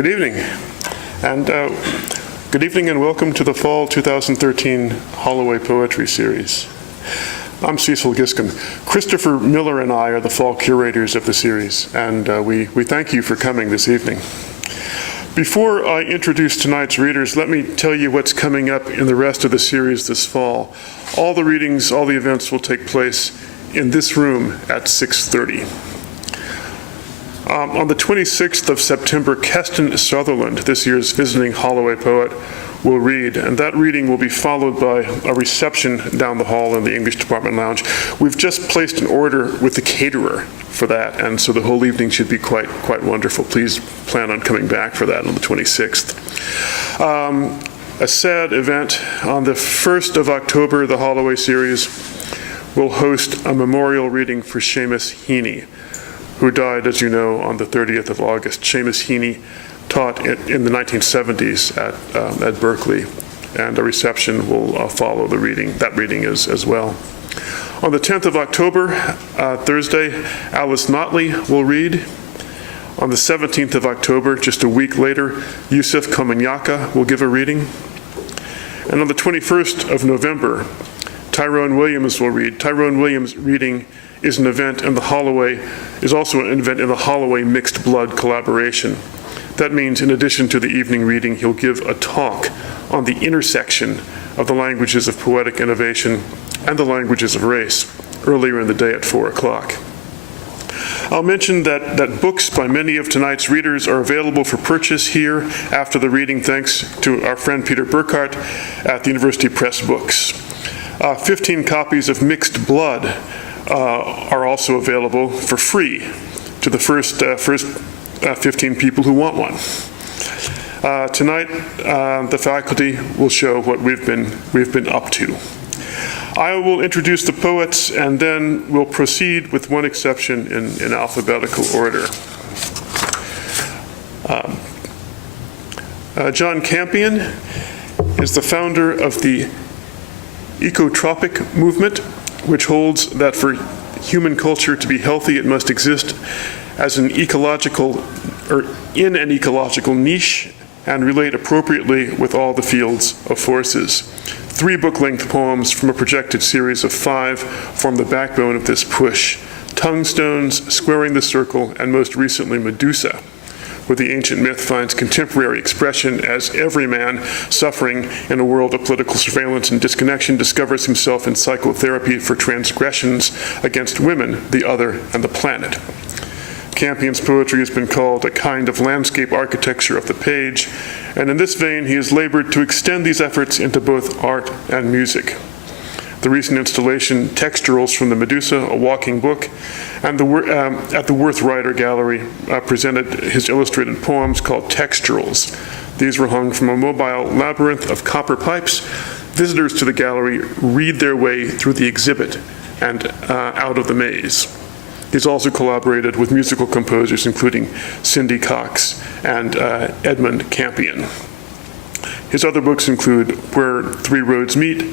Good evening, and welcome to the Fall 2013 Holloway Poetry Series. I'm Cecil Giscombe. Christopher Miller and I are the fall curators of the series, and we thank you for coming this evening. Before I introduce tonight's readers, let me tell you what's coming up in the rest of the series this fall. All the readings, all the events will take place in this room at 6:30. On the 26th of September, Keston Sutherland, this year's visiting Holloway poet, will read, and that reading will be followed by a reception down the hall in the English Department Lounge. We've just placed an order with the caterer for that, and so the whole evening should be quite wonderful. Please plan on coming back for that on the 26th. A sad event, on the 1st of October, the Holloway series will host a memorial reading for Seamus Heaney, who died, as you know, on the 30th of August. Seamus Heaney taught in the 1970s at Berkeley, and a reception will follow the reading, that reading as well. On the 10th of October, Thursday, Alice Notley will read. On the 17th of October, just a week later, Yusuf Komunyakaa will give a reading. And on the 21st of November, Tyrone Williams will read. Tyrone Williams' reading is an event in the Holloway, is also an event in the Holloway Mixed Blood collaboration. That means in addition to the evening reading, he'll give a talk on the intersection of the languages of poetic innovation and the languages of race earlier in the day at 4 o'clock. I'll mention that books by many of tonight's readers are available for purchase here after the reading, thanks to our friend Peter Burkhart at the University Press Books. 15 copies of Mixed Blood are also available for free to the first 15 people who want one. Tonight, the faculty will show what we've been up to. I will introduce the poets, and then we'll proceed, with one exception, in alphabetical order. John Campion is the founder of the ecotropic movement, which holds that for human culture to be healthy, it must exist as in an ecological niche and relate appropriately with all the fields of forces. 3 book-length poems from a projected series of 5 form the backbone of this push: Tungstones, Squaring the Circle, and most recently Medusa, where the ancient myth finds contemporary expression as every man suffering in a world of political surveillance and disconnection discovers himself in psychotherapy for transgressions against women, the other, and the planet. Campion's poetry has been called a kind of landscape architecture of the page, and in this vein he has labored to extend these efforts into both art and music. The recent installation, Texturals from the Medusa, a walking book, and at the Worth Writer Gallery presented his illustrated poems called Texturals. These were hung from a mobile labyrinth of copper pipes. Visitors to the gallery read their way through the exhibit and out of the maze. He's also collaborated with musical composers including Cindy Cox and Edmund Campion. His other books include Where Three Roads Meet,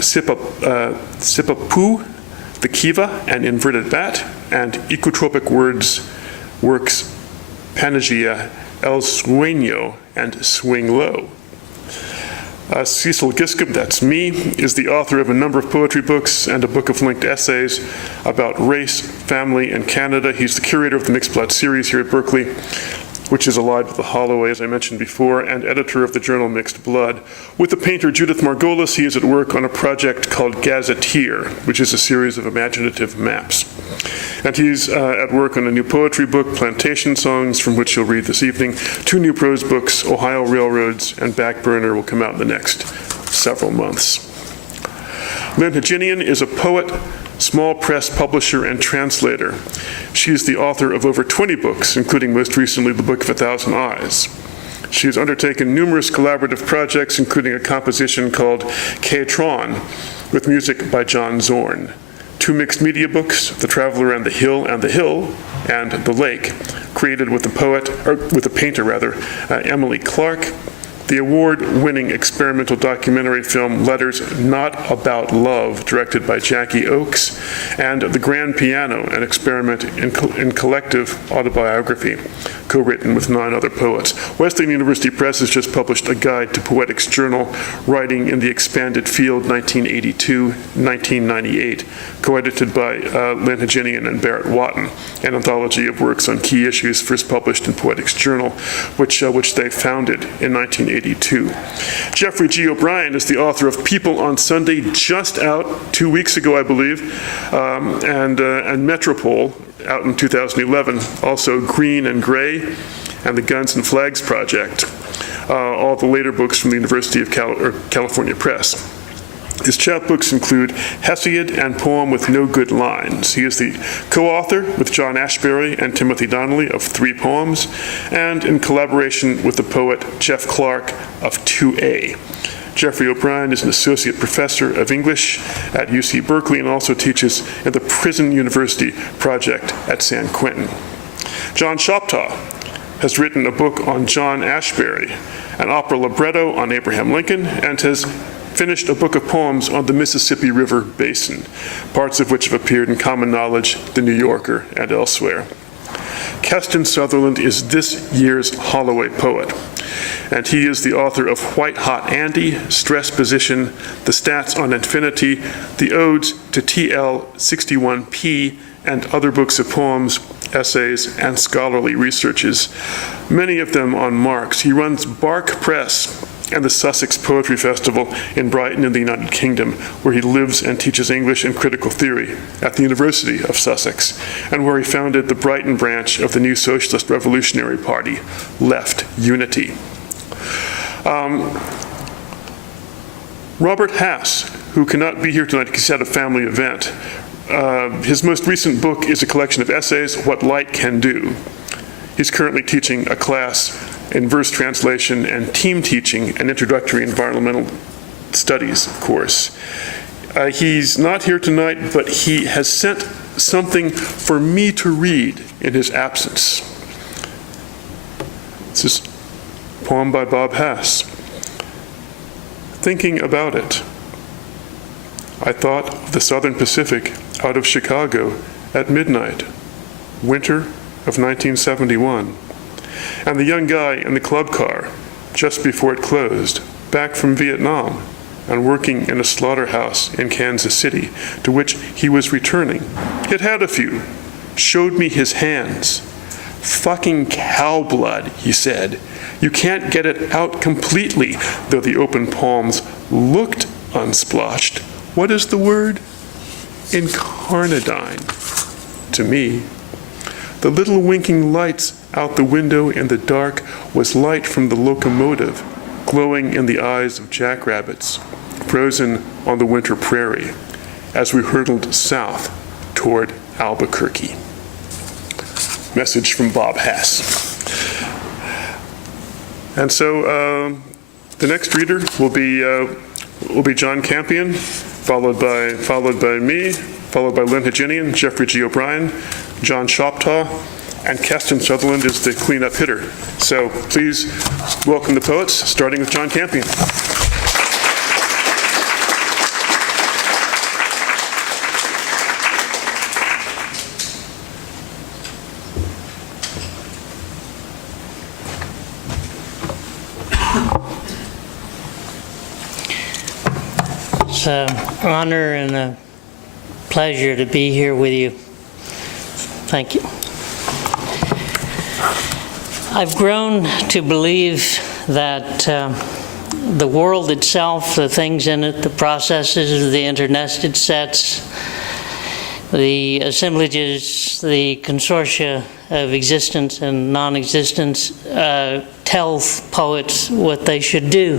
Sipapoo, The Kiva, and Inverted Bat, and Ecotropic Works, Panagia, El Sueño, and Swing Low. Cecil Giscombe, that's me, is the author of a number of poetry books and a book of linked essays about race, family, and Canada. He's the curator of the Mixed Blood series here at Berkeley, which is allied with the Holloway, as I mentioned before, and editor of the journal Mixed Blood. With the painter Judith Margolis, he is at work on a project called Gazetteer, which is a series of imaginative maps. And he's at work on a new poetry book, Plantation Songs, from which you'll read this evening. 2 new prose books, Ohio Railroads and Backburner, will come out in the next several months. Lynn Haginian is a poet, small press publisher, and translator. She's the author of over 20 books, including most recently The Book of a Thousand Eyes. She has undertaken numerous collaborative projects, including a composition called K-Tron, with music by John Zorn. 2 mixed media books, The Traveler and the Hill, and The Lake, created with the painter, Emily Clark. the award-winning experimental documentary film Letters Not About Love, directed by Jackie Oakes, and The Grand Piano, an experiment in collective autobiography, co-written with 9 other poets. Wesleyan University Press has just published a guide to poetics journal, Writing in the Expanded Field, 1982-1998, co-edited by Lynn Haginian and Barrett Watton, an anthology of works on key issues first published in Poetics Journal, which they founded in 1982. Jeffrey G. O'Brien is the author of People on Sunday, just out 2 weeks ago, I believe, and Metropole, out in 2011, also Green and Gray, and the Guns and Flags Project, all the later books from the University of California Press. His chapbooks include Hesiod and Poem with No Good Lines. He is the co-author with John Ashbery and Timothy Donnelly of 3 poems, and in collaboration with the poet Jeff Clark of 2A. Jeffrey O'Brien is an associate professor of English at UC Berkeley and also teaches in the Prison University Project at San Quentin. John Choctaw has written a book on John Ashbery, an opera libretto on Abraham Lincoln, and has finished a book of poems on the Mississippi River Basin, parts of which have appeared in Common Knowledge, The New Yorker, and elsewhere. Keston Sutherland is this year's Holloway poet, and he is the author of White Hot Andy, Stress Position, The Stats on Infinity, the Odes to TL61P, and other books of poems, essays, and scholarly researches, many of them on Marx. He runs Bark Press and the Sussex Poetry Festival in Brighton in the United Kingdom, where he lives and teaches English and critical theory at the University of Sussex, and where he founded the Brighton branch of the New Socialist Revolutionary Party, Left Unity. Robert Hass, who cannot be here tonight because he's at a family event, his most recent book is a collection of essays, What Light Can Do. He's currently teaching a class in verse translation and team teaching an introductory environmental studies course. He's not here tonight, but he has sent something for me to read in his absence. This is a poem by Bob Hass. Thinking about it, I thought of the Southern Pacific out of Chicago at midnight, winter of 1971. And the young guy in the club car, just before it closed, back from Vietnam and working in a slaughterhouse in Kansas City, to which he was returning. It had a few, showed me his hands. Fucking cow blood, he said. You can't get it out completely, though the open palms looked unsplotched. What is the word? Incarnadine, to me. The little winking lights out the window in the dark was light from the locomotive, glowing in the eyes of jackrabbits, frozen on the winter prairie, as we hurtled south toward Albuquerque. Message from Bob Hass. And so the next reader will be John Campion, followed by me, followed by Lynn Haginian, Jeffrey G. O'Brien, John Choctaw, and Keston Sutherland is the cleanup hitter. So please welcome the poets, starting with John Campion. It's an honor and a pleasure to be here with you. Thank you. I've grown to believe that the world itself, the things in it, the processes, the internested sets, the assemblages, the consortia of existence and non-existence tell poets what they should do.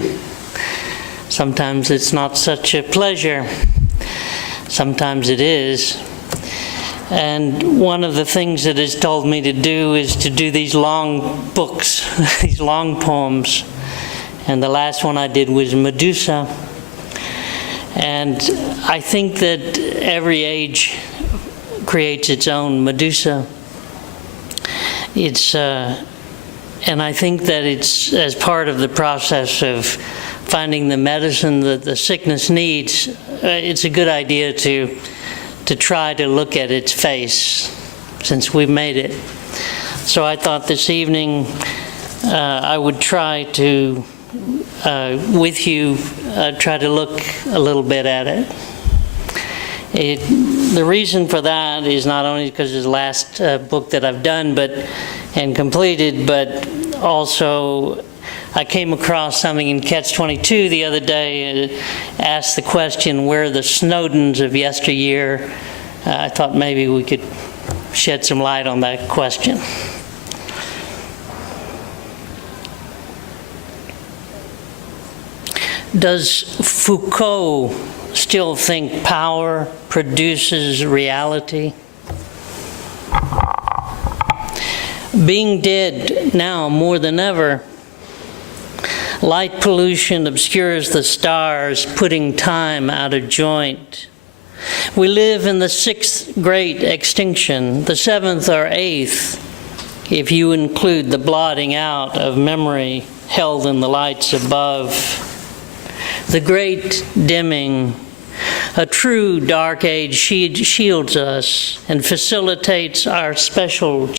Sometimes it's not such a pleasure. Sometimes it is. And one of the things that it's told me to do is to do these long books, these long poems. And the last one I did was Medusa. And I think that every age creates its own Medusa. It's And I think that it's as part of the process of finding the medicine that the sickness needs, it's a good idea to try to look at its face, since we've made it. So I thought this evening I would try to, with you, try to look a little bit at it. The reason for that is not only because it's the last book that I've done and completed, but also I came across something in Catch-22 the other day, asked the question, where are the Snowdens of yesteryear? I thought maybe we could shed some light on that question. Does Foucault still think power produces reality? Being dead now more than ever, light pollution obscures the stars, putting time out of joint. We live in the 6th great extinction, the 7th or 8th, if you include the blotting out of memory held in the lights above. The great dimming, a true dark age shields us and facilitates our special